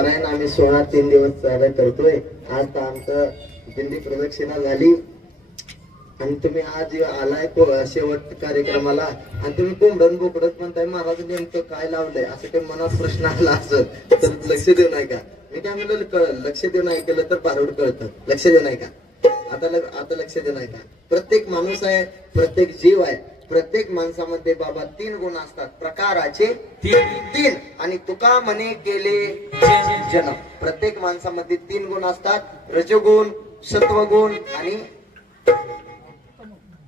पारायण आम्ही 16-3 दिवस चालू करतोय। आज तर आमचं दिंडी प्रदक्षिणा झाली आणि तुम्ही आज आलाय शेवट कार्यक्रमाला आणि तुम्ही कोंबडण बोकडत म्हणताय महाराज नेमकं काय लावलंय असं काही मनात प्रश्न आला असं तर लक्ष देऊ नाही का? मी काय म्हणलं लक्ष देऊ नाही केलं तर पारोड कळतं। लक्ष देऊ नाही का? आता लक्ष देऊ नाही का? प्रत्येक माणूस आहे, प्रत्येक जीव आहे, प्रत्येक माणसामध्ये बाबा 3 गुण असतात प्रकाराचे 3 आणि तुका म्हणे केले जन्म। प्रत्येक माणसामध्ये 3 गुण असतात रजोगुण, सत्वगुण आणि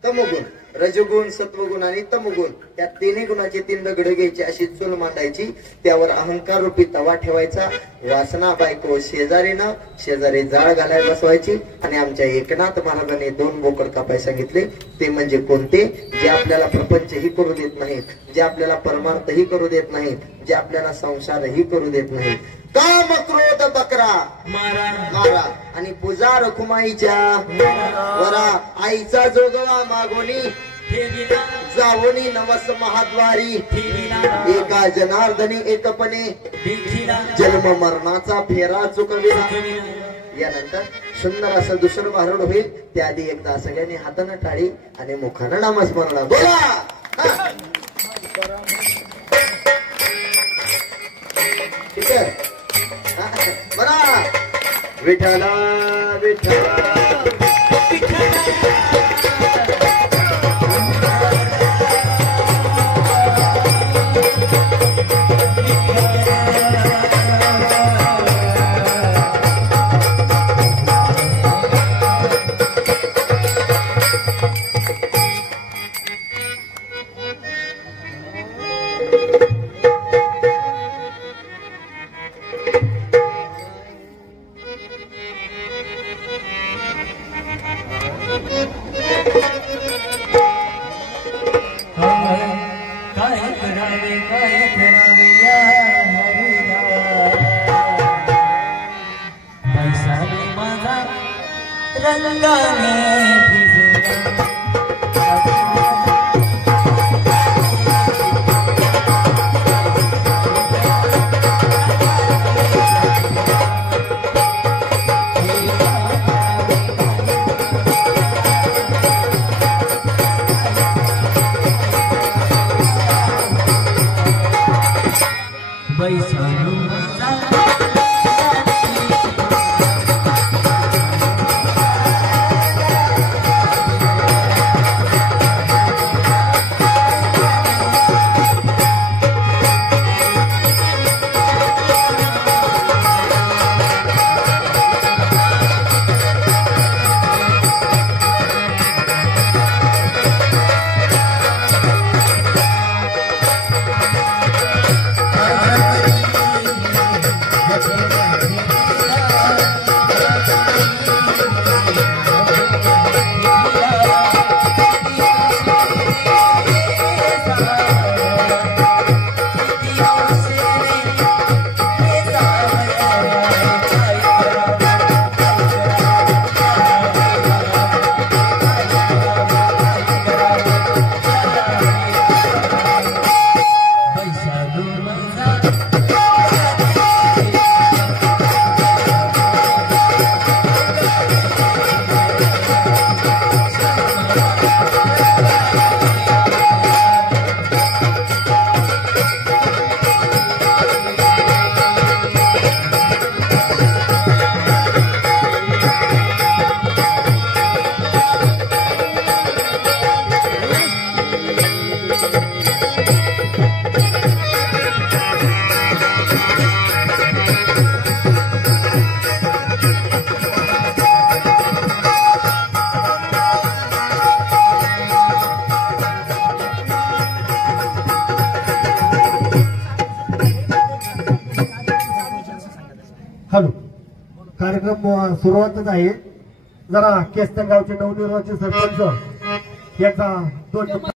तमोगुण। रजोगुण, सत्वगुण आणि तमोगुण त्या 3 गुणाचे 3 दगड घ्यायची, अशी चूल मांडायची, त्यावर अहंकार रूपी तवा ठेवायचा, वासना बायको शेजारी जाळ घालायला बसवायची आणि आमच्या एकनाथ महाराजांनी 2 बोकड कापाय सांगितले। ते म्हणजे कोणते? जे आपल्याला प्रपंचही करू देत नाहीत, जे आपल्याला परमार्थही करू देत नाहीत, जे आपल्याला संसारही करू देत नाहीत। काम क्रोध बकरा मारा आणि पूजा रखुमाईच्या वरा, आईचा जोगवा मागोनी जावोनी नवस महाद्वारी, एका जनार्दनी एकपणे जन्म मरणाचा फेरा चुकविला। यानंतर सुंदर असं दुसरं भारुड होईल, त्याआधी एकदा सगळ्यांनी हातानं टाळी आणि मुखानं नामस्मरण बोला। ठीक आहे बरा विठ्ठला विठ्ठला हॅलो, कार्यक्रम सुरुवातच आहे। जरा केस्तन गावचे नवनिर्वाचित सरपंच याचा 2